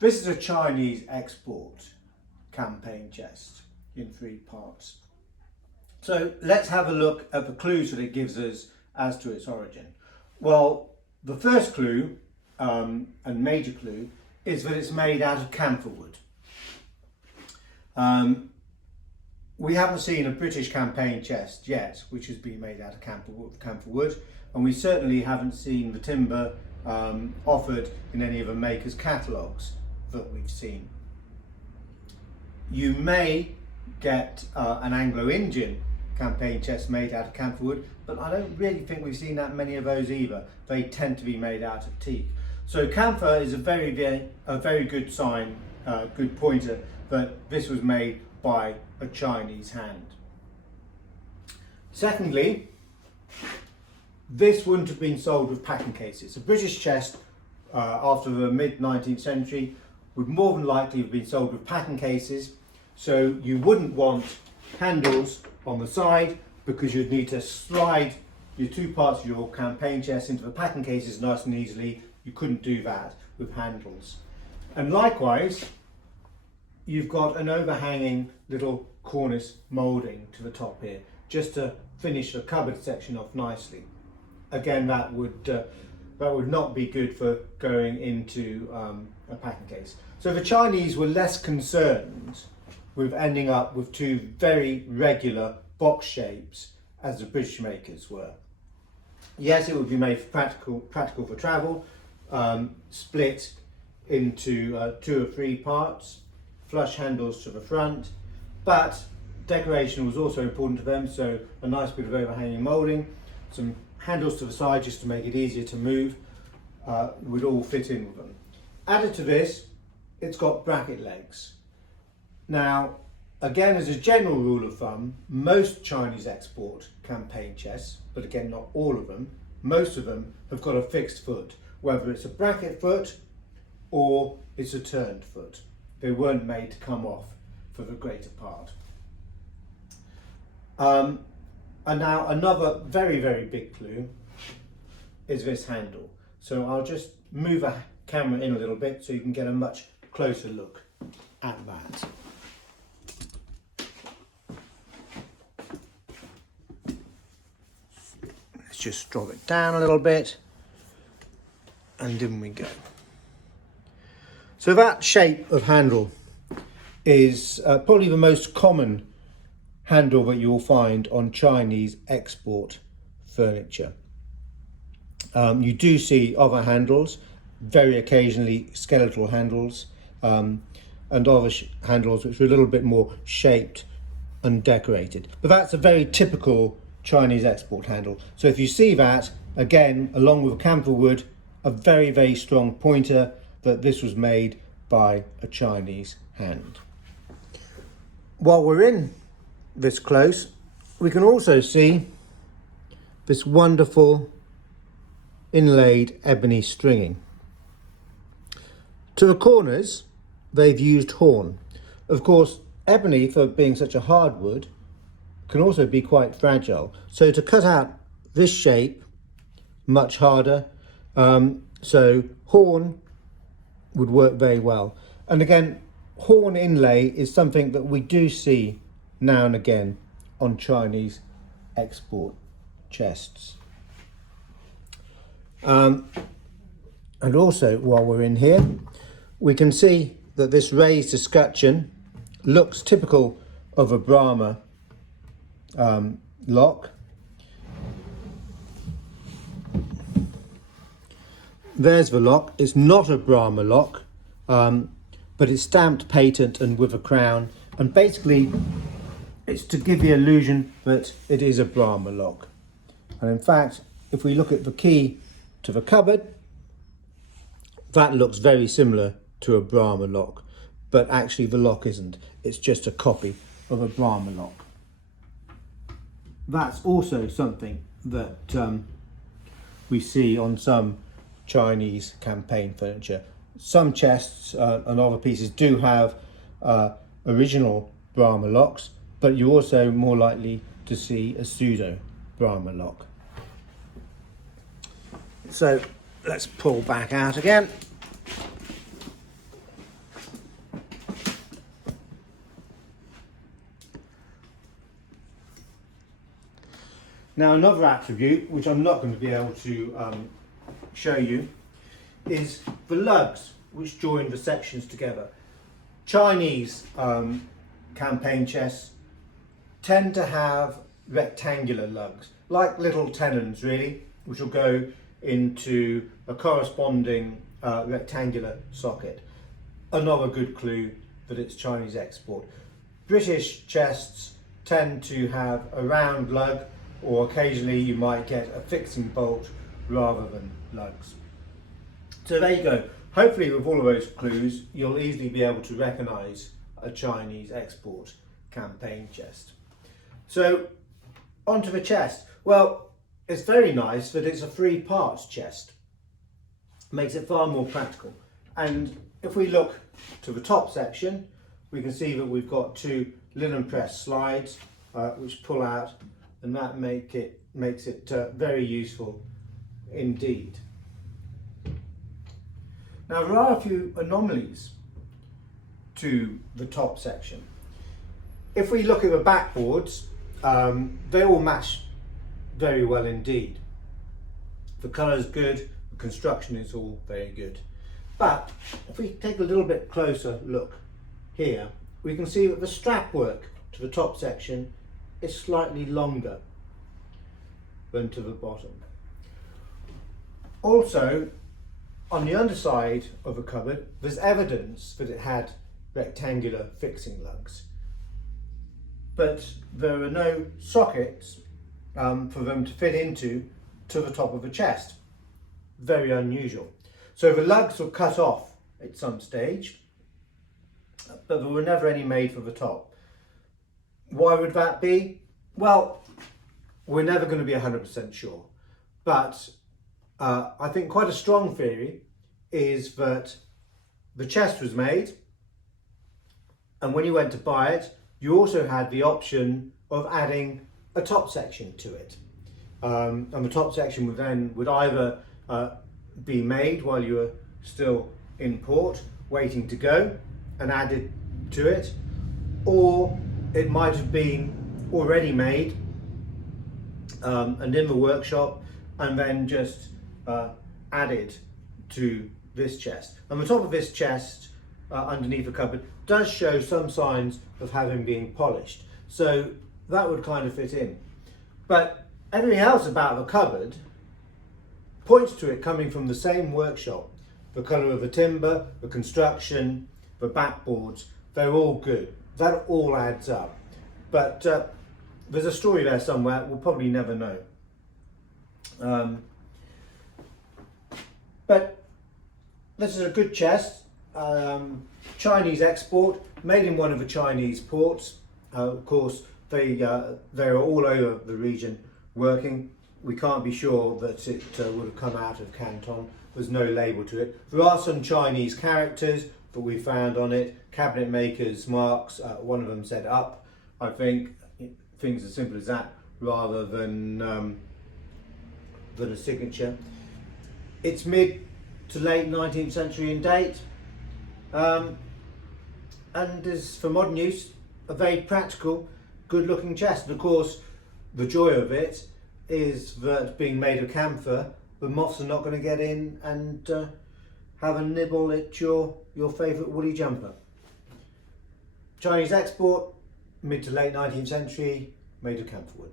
This is a Chinese export campaign chest in 3 parts. So let's have a look at the clues that it gives us as to its origin. Well, the first clue and major clue is that it's made out of camphor wood. We haven't seen a British campaign chest yet which has been made out of camphor wood, and we certainly haven't seen the timber offered in any of the makers' catalogues that we've seen. You may get an Anglo-Indian campaign chest made out of camphor wood, but I don't really think we've seen that many of those either. They tend to be made out of teak. So camphor is a very good sign, good pointer that this was made by a Chinese hand. Secondly, this wouldn't have been sold with packing cases. A British chest after the mid-19th century would more than likely have been sold with packing cases, so you wouldn't want handles on the side because you'd need to slide your 2 parts of your campaign chest into the packing cases nice and easily. You couldn't do that with handles. And likewise, you've got an overhanging little cornice moulding to the top here, just to finish the cupboard section off nicely. Again, that would not be good for going into a packing case. So the Chinese were less concerned with ending up with 2 very regular box shapes as the British makers were. Yes, it would be made practical for travel, split into 2 or 3 parts, flush handles to the front, but decoration was also important to them, so a nice bit of overhanging moulding, some handles to the side just to make it easier to move, would all fit in with them. Added to this, it's got bracket legs. Now, again, as a general rule of thumb, most Chinese export campaign chests, but again not all of them, most of them have got a fixed foot, whether it's a bracket foot or it's a turned foot. They weren't made to come off for the greater part. And now another very big clue is this handle. So I'll just move the camera in a little bit so you can get a much closer look at that. Let's just drop it down a little bit, and in we go. So that shape of handle is probably the most common handle that you'll find on Chinese export furniture. You do see other handles, very occasionally skeletal handles, and other handles which are a little bit more shaped and decorated. But that's a very typical Chinese export handle. So if you see that, again, along with camphor wood, a very strong pointer that this was made by a Chinese hand. While we're in this close, we can also see this wonderful inlaid ebony stringing. To the corners, they've used horn. Of course, ebony, for being such a hard wood, can also be quite fragile. So to cut out this shape, much harder. So horn would work very well. And again, horn inlay is something that we do see now and again on Chinese export chests. And also, while we're in here, we can see that this raised escutcheon looks typical of a Brahma lock. There's the lock. It's not a Brahma lock, but it's stamped patent and with a crown, and basically it's to give the illusion that it is a Brahma lock. And in fact, if we look at the key to the cupboard, that looks very similar to a Brahma lock, but actually the lock isn't. It's just a copy of a Brahma lock. That's also something that we see on some Chinese campaign furniture. Some chests and other pieces do have original Brahma locks, but you're also more likely to see a pseudo Brahma lock. So let's pull back out again. Now another attribute, which I'm not going to be able to show you, is the lugs which join the sections together. Chinese campaign chests tend to have rectangular lugs, like little tenons really, which will go into a corresponding rectangular socket. Another good clue that it's Chinese export. British chests tend to have a round lug, or occasionally you might get a fixing bolt rather than lugs. So there you go. Hopefully with all of those clues you'll easily be able to recognise a Chinese export campaign chest. So onto the chest. Well, it's very nice that it's a 3 parts chest. Makes it far more practical. And if we look to the top section, we can see that we've got 2 linen press slides which pull out, and that makes it very useful indeed. Now there are a few anomalies to the top section. If we look at the backboards, they all match very well indeed. The colour's good, the construction is all very good. But if we take a little bit closer look here, we can see that the strap work to the top section is slightly longer than to the bottom. Also, on the underside of the cupboard, there's evidence that it had rectangular fixing lugs, but there are no sockets for them to fit into to the top of the chest. Very unusual. So the lugs were cut off at some stage, but there were never any made for the top. Why would that be? Well, we're never going to be 100% sure, but I think quite a strong theory is that the chest was made, and when you went to buy it, you also had the option of adding a top section to it. And the top section would either be made while you were still in port, waiting to go, and added to it, or it might have been already made and in the workshop, and then just added to this chest. And the top of this chest, underneath the cupboard, does show some signs of having been polished, so that would kind of fit in. But everything else about the cupboard points to it coming from the same workshop. The colour of the timber, the construction, the backboards, they're all good. That all adds up. But there's a story there somewhere, we'll probably never know. But this is a good chest, Chinese export, made in one of the Chinese ports. Of course, they're all over the region working. We can't be sure that it would have come out of Canton. There's no label to it. There are some Chinese characters that we found on it, cabinet makers' marks. One of them said up, I think. Things as simple as that, rather than a signature. It's mid to late 19th century in date, and is for modern use a very practical, good looking chest. And of course the joy of it is that, being made of camphor, the moths are not going to get in and have a nibble at your favourite woolly jumper. Chinese export, mid to late 19th century, made of camphor wood.